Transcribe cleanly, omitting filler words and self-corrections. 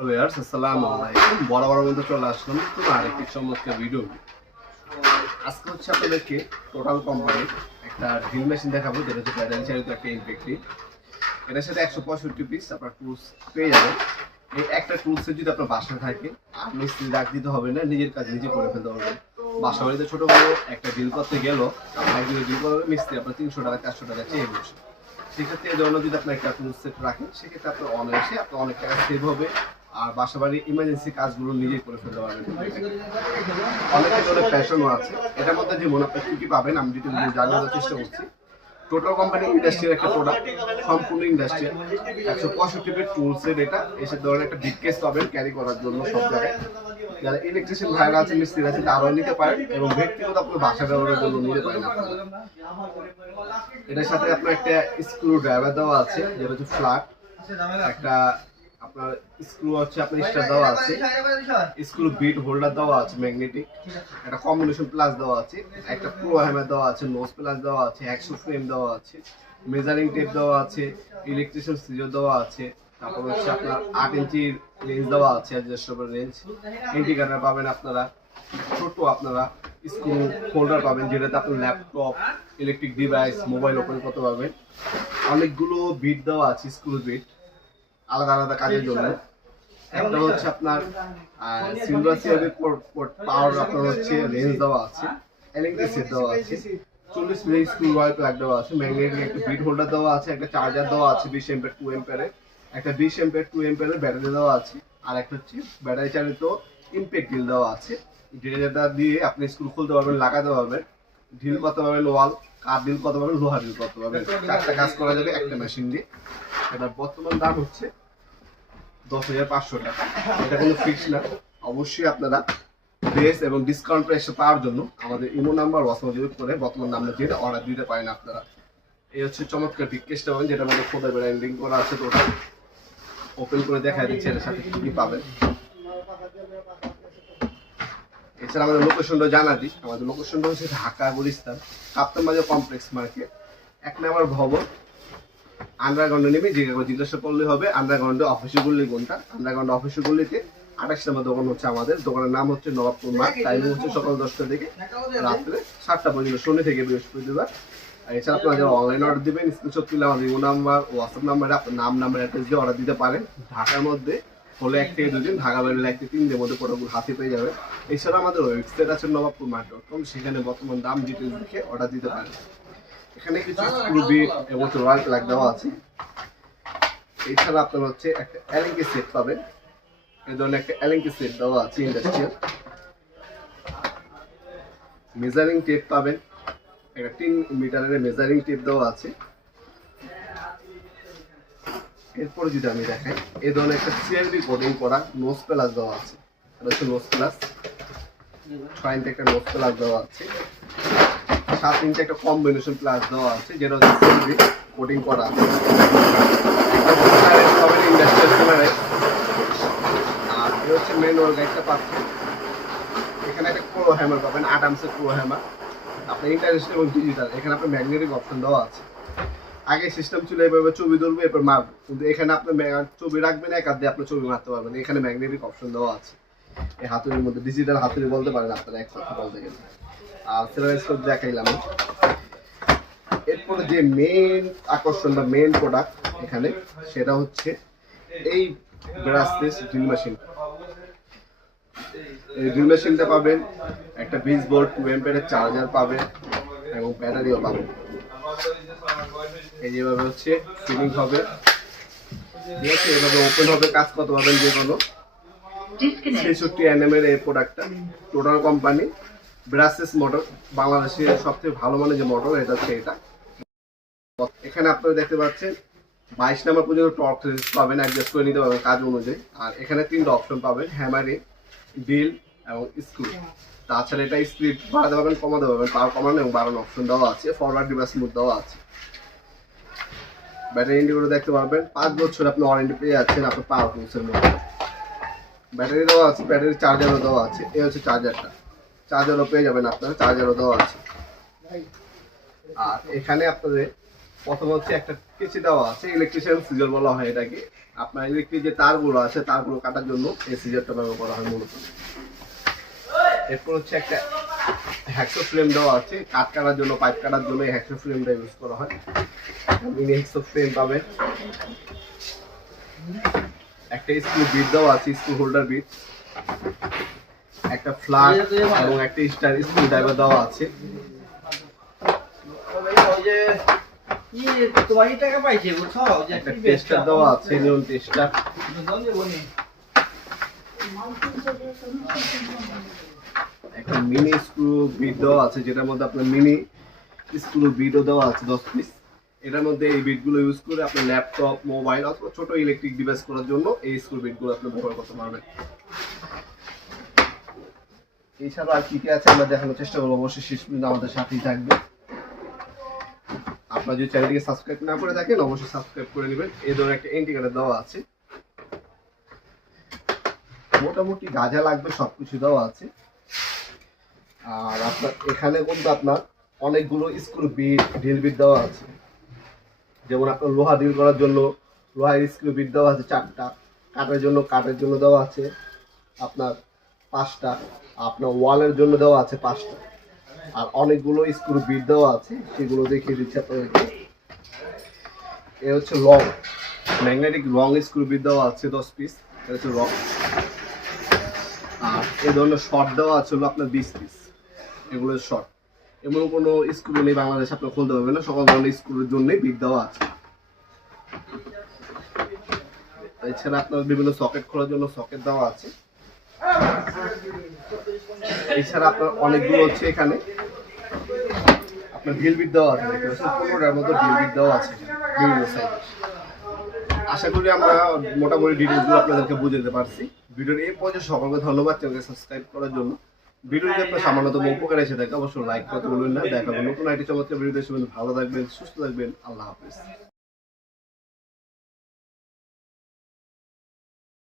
আসসালামু আলাইকুম। বরাবর মতো চলে আসলাম তোমার আরেকটি চমৎকার ভিডিও। আজকে হচ্ছে আপনাদেরকে টোটাল কোম্পানির একটা ড্রিল মেশিন দেখাবো, যেটা হচ্ছে প্যাডেল চালিত একটা ইনফেক্টিভ। এটার সাথে 165 পিস আপনার টুলস পেয়ে যাবেন। এই একটা টুলসের যদি আপনার বাসায় থাকে, আর মিস্ত্রি ডাক দিতে হবে না, নিজের কাজ নিজে করে ফেলতে পারবেন। বাসা বাড়িতে ছোট বড় একটা ডিল করতে গেল, আপনার একদিনে ডিল করবে মিস্ত্রি আপনার 300 টাকা 400 টাকা চেয়ে বসে। সেক্ষেত্রে এই ধরনের যদি আপনি একটা টুল সেট রাখেন, সেক্ষেত্রে আপনার অনায়াসে আপনার অনেক টাকা সেভ হবে, আর বাসা বাড়ির ইমার্জেন্সি কাজগুলো নিজেই করে ফেলতে পারবেন। অনেক ধরনের ফ্যাশনও আছে। এটার মধ্যে যেমন আপনি কি কি পাবেন আমি ডিটেল জানানোর চেষ্টা করছি। টোটাল কোম্পানি ইন্ডাস্ট্রিয়াল একটা প্রোডাক্ট, সম্পূর্ণ ইন্ডাস্ট্রিয়াল। 165 feet tool set. এটা এসে ধরনের একটা বিগ কেস পাবেন ক্যারি করার জন্য সব জায়গায়। যারা ইলেকট্রিশিয়ান ভাইরা আছে, মিস্ত্রি আছে, তারাও নিতে পারেন, এবং ব্যক্তিগত আপনার বাসা ব্যবহারের জন্য নিতে পারেন। এটার সাথে আপনার একটা স্ক্রু ড্রাইভার দেওয়া আছে, যেটা হচ্ছে ফ্ল্যাট। একটা আপনার স্ক্রু হচ্ছে আপনার স্টার দেওয়া আছে, স্ক্রু বিট হোল্ডার দেওয়া আছে ম্যাগনেটিক, একটা কম্বিনেশন প্লাস দেওয়া আছে, একটা প্রো হ্যামার দেওয়া আছে, নোজ প্লাস দেওয়া আছে, হ্যাকসো ফ্রেম দেওয়া আছে, মেজারিং টেপ দেওয়া আছে, ইলেকট্রিশিয়ান সিজার দেওয়া আছে। তারপর হচ্ছে আপনার 8 ইঞ্চির রেঞ্জ দেওয়া আছে, অ্যাডজাস্টেবল রেঞ্জ। ইন্ডিকেটর পাবেন আপনারা, ছোট আপনারা স্ক্রু হোল্ডার পাবেন, যেটাতে আপনার laptop, electric device, mobile open করতে পারবেন। অনেকগুলো বিট দেওয়া আছে, স্ক্রু বিট আলাদা আলাদা কাজের জন্য। একটা হচ্ছে আপনার সিলভার সিআরবি পাওয়ার আপনার হচ্ছে রেঞ্জ দেওয়া আছে, এলইডি সেট দেওয়া আছে, 40 মিলি স্ক্রু ওয়ার প্লাগ দেওয়া আছে, ম্যাগনেটিক একটা বিট হোল্ডার দেওয়া আছে, একটা চার্জার দেওয়া আছে 20 এম্পিয়ার 2 এম্পিয়ারের, একটা 20 এম্পিয়ার 2 এম্পিয়ারের ব্যাটারি দেওয়া আছে, আর একটা হচ্ছে ব্যাটারি চালিত ইমপ্যাক্ট ড্রিল দেওয়া আছে, যেটা দিয়ে আপনি স্ক্রু খুলতে পারবেন, লাগাতে পারবেন, ড্রিল করতে পারবেন ওয়াল, কাঠ ড্রিল করতে পারবেন, লোহা ড্রিল করতে পারবেন। চারটা কাজ করা যাবে একটা মেশিন দিয়ে। এটার বর্তমান দাম হচ্ছে 10,500 টাকা। এটা কোনো ফিক্স না। অবশ্যই আপনারা বেস এবং ডিসকাউন্ট প্রাইসে পাওয়ার জন্য আমাদের ইমো নাম্বার হোয়াটসঅ্যাপ যোগ করে বর্তমান নাম্বার দিয়ে অর্ডার দিতে পারেন আপনারা। এই হচ্ছে চমৎকার বিগ কেসটা পাবেন, যেটার মধ্যে খোদাই ব্র্যান্ডিং করা আছে। তো ওটা ওপেন করে দেখা দিচ্ছে এটার সাথে কি কি পাবেন। এছাড়া আমাদের লোকেশনটা জানা দিই। আমাদের লোকেশনটা হচ্ছে ঢাকা গুলিস্তান কাপ্তান বাজার কমপ্লেক্স মার্কেট, 1 নম্বর ভবন। আন্ডারগ্রাউন্ডে নেমে জিজ্ঞাসা করলে হবে আন্ডারগ্রাউন্ডে অফিসে গুলি কোনটা। আন্ডারগ্রাউন্ড অফিসে গুলিতে 28 নম্বর দোকান হচ্ছে আমাদের। দোকানের নাম হচ্ছে নবাবপুর মার্ট। টাইমিং হচ্ছে সকাল 10টা থেকে রাত্রে 7টা পর্যন্ত, শনি থেকে বৃহস্পতিবার। এছাড়া আপনারা যারা অনলাইন অর্ডার দিবেন, স্ক্রিনশট তুলে আমাদের ইমো নাম্বার, হোয়াটসঅ্যাপ নাম্বারে আপনার নাম্বার অ্যাড্রেস দিয়ে অর্ডার দিতে পারেন। ঢাকার মধ্যে হলে 1 থেকে 2 দিন, ঢাকা বাইরে 1 থেকে 3 দিনের মধ্যে প্রোডাক্টগুলো হাতে পেয়ে যাবে। এছাড়া আমাদের ওয়েবসাইট আছে নবাবপুরমার্ট.com, সেখানে বর্তমান দাম ডিটেলস দেখে অর্ডার দিতে পারেন। এখানে কিছু স্ক্রু বিট এবং রয়্যাল প্লাগ দেওয়া আছে। এছাড়া আপনার হচ্ছে একটা এলএনকে সেট পাবেন, এই ধরনের একটা এলএনকে সেট দেওয়া আছে ইন্ডাস্ট্রিয়াল। মেজারিং টেপ পাবেন, একটা 3 মিটারের মেজারিং টেপ দেওয়া আছে। এরপরে যদি আমি দেখাই, এই ধরনের একটা সিআরবি কোডিং করা নোজ প্লাস দেওয়া আছে। এটা হচ্ছে নোজ প্লাস, 6 ইঞ্চি একটা নোজ প্লাস দেওয়া আছে, 7 ইঞ্চি একটা কম্বিনেশন প্লাস দেওয়া আছে, যেটা হচ্ছে সিআরবি কোডিং করা আছে। আর এই হচ্ছে ম্যানুয়াল গাইডটা পাচ্ছেন। এখানে একটা প্রো হ্যামার পাবেন, 8 আর্মসের প্রো হ্যামার। আপনার ইন্টারন্যাশনাল এবং ডিজিটাল, এখানে আপনার ম্যাগনেটিক অপশন দেওয়া আছে। আগে সিস্টেম ছিল এভাবে ছবি ধরবে এরপর মারবে, কিন্তু এখানে আপনি ছবি রাখবেন, এক হাত দিয়ে আপনি ছবি মারতে পারবেন। এখানে ম্যাগনেটিক অপশন দেওয়া আছে। এই হাতুড়ির মধ্যে ডিজিটাল হাতুড়ি বলতে পারেন আপনারা, এক কথা বলতে গেলে। আর সেলার স্কোপ দেখাইলাম। এরপরে যে মেইন আকর্ষণ বা মেইন প্রোডাক্ট এখানে, সেটা হচ্ছে এই ব্রাশলেস ড্রিল মেশিন। এই ড্রিল মেশিনটা পাবেন, একটা 20 ভোল্ট 2 অ্যাম্পিয়ারের চার্জার পাবেন, এবং ব্যাটারিও পাবেন। এই যেভাবে হচ্ছে ফিলিং হবে, ঠিক আছে, এভাবে ওপেন হবে, কাজ করতে পারবেন যে কোনো। 66 nm এর এই প্রোডাক্টটা, টোটাল কোম্পানি ব্রাশলেস মোটর, বাংলাদেশের সবথেকে ভালো মানের যে মোটর এটা হচ্ছে এটা। এখানে আপনারা দেখতে পাচ্ছেন 22 নম্বর পর্যন্ত টর্ক পাবেন, অ্যাডজাস্ট করে নিতে পারবেন কাজ অনুযায়ী। আর এখানে 3টা অপশন পাবেন, হ্যামারিং, ড্রিল এবং স্ক্রু। তাছাড়া এটা স্পিড বাড়াতে পারবেন, কমাতে পারবেন, পাওয়ার কমানো এবং বাড়ানো অপশন দেওয়া আছে, ফরওয়ার্ড রিভার্স মোড দেওয়া আছে। ব্যাটারি ইন্ডিকেটর দেখতে পারবেন, 5 বছর আপনি ওয়ারেন্টি পেয়ে যাচ্ছেন আপনার পাওয়ার টুলসের মধ্যে। ব্যাটারি দেওয়া আছে, ব্যাটারি চার্জারও দেওয়া আছে। এই হচ্ছে চার্জারটা, চার্জারও পেয়ে যাবেন আপনারা, চার্জারও দেওয়া আছে। আর এখানে আপনাদের প্রথম হচ্ছে একটা কেচি দেওয়া আছে, ইলেকট্রিশিয়ান সিজার বলা হয় এটাকে। আপনার ইলেকট্রিক যে তারগুলো আছে তারগুলো কাটার জন্য এই সিজারটা ব্যবহার করা হয় মূলত। এরপর হচ্ছে একটা হ্যাকসো ফ্রেম দেওয়া আছে, কাট কাটার জন্য, পাইপ কাটার জন্য এই হ্যাকসো ফ্রেমটা ইউজ করা হয়। মিনি হ্যাকসো ফ্রেম পাবেন। একটা স্ক্রু বিট দেওয়া আছে, স্ক্রু হোল্ডার বিট, একটা ফ্ল্যাট এবং একটা স্টার স্ক্রু ড্রাইভার দেওয়া আছে। একটা টেস্টার দেওয়া আছে, নিয়ন টেস্টার। একটা মিনি স্ক্রু বিট দেওয়া আছে, যেটার মধ্যে আপনার মিনি স্ক্রু বিটও দেওয়া আছে 10 পিস। এটার মধ্যে এই বিটগুলো ইউজ করে আপনার ল্যাপটপ, মোবাইল অথবা ছোট ইলেকট্রিক ডিভাইস করার জন্য এই স্ক্রু বিটগুলো আপনি ব্যবহার করতে পারবেন। এছাড়া আর কি কি আছে আমরা দেখানোর চেষ্টা করবো, অবশ্যই শেষ পর্যন্ত আমাদের সাথেই থাকবে। আপনারা যদি চ্যানেলটিকে সাবস্ক্রাইব না করে থাকেন অবশ্যই সাবস্ক্রাইব করে নেবেন। এই ধরনের একটা ইন্ডিকেটর দেওয়া আছে, মোটামুটি গাজা লাগবে সবকিছু দেওয়া আছে। আর আপনার এখানে কিন্তু আপনার অনেকগুলো স্ক্রু বিট, ড্রিল বিট দেওয়া আছে। যেমন আপনার লোহা ড্রিল করার জন্য লোহার স্ক্রু বিট দেওয়া আছে 4টা, কাঠের জন্য দেওয়া আছে আপনার 5টা, আপনার ওয়ালের জন্য দেওয়া আছে 5টা। আর অনেকগুলো স্ক্রু বিট দেওয়া আছে, সেগুলো দেখিয়ে দিচ্ছি আপনাদেরকে। এ হচ্ছে long magnetic long screw bit দেওয়া আছে 10 পিস, এটা হচ্ছে লং। আর এই ধরনের শর্ট দেওয়া আছে হলো আপনার 20 পিস, এগুলো শর্ট। এমন কোনো স্ক্রু নেই বাংলাদেশে আপনার খুলতে পারবেন না, সকল ধরনের স্ক্রুর জন্যই বিট দেওয়া আছে। এছাড়া আপনার বিভিন্ন সকেট খোলার জন্য সকেট দেওয়া আছে। এছাড়া আপনার অনেকগুলো হচ্ছে এখানে আপনার ড্রিল বিট দেওয়া আছে, 15টার মতো ড্রিল বিট দেওয়া আছে বিভিন্ন সাইজ। আশা করি আমরা মোটামুটি ডিটেলসগুলো আপনাদেরকে বুঝে দিতে পারছি। ভিডিওর এই পর্যায়ে সকলকে ধন্যবাদ চ্যানেলকে সাবস্ক্রাইব করার জন্য। ভিডিও যদি আপনার সামান্যতম উপকার এসে থাকে অবশ্যই লাইক করতে ভুলবেন না। দেখা হবে নতুন আইটি চমৎকার ভিডিও। ভালো থাকবেন, সুস্থ থাকবেন। আল্লাহ হাফেজ।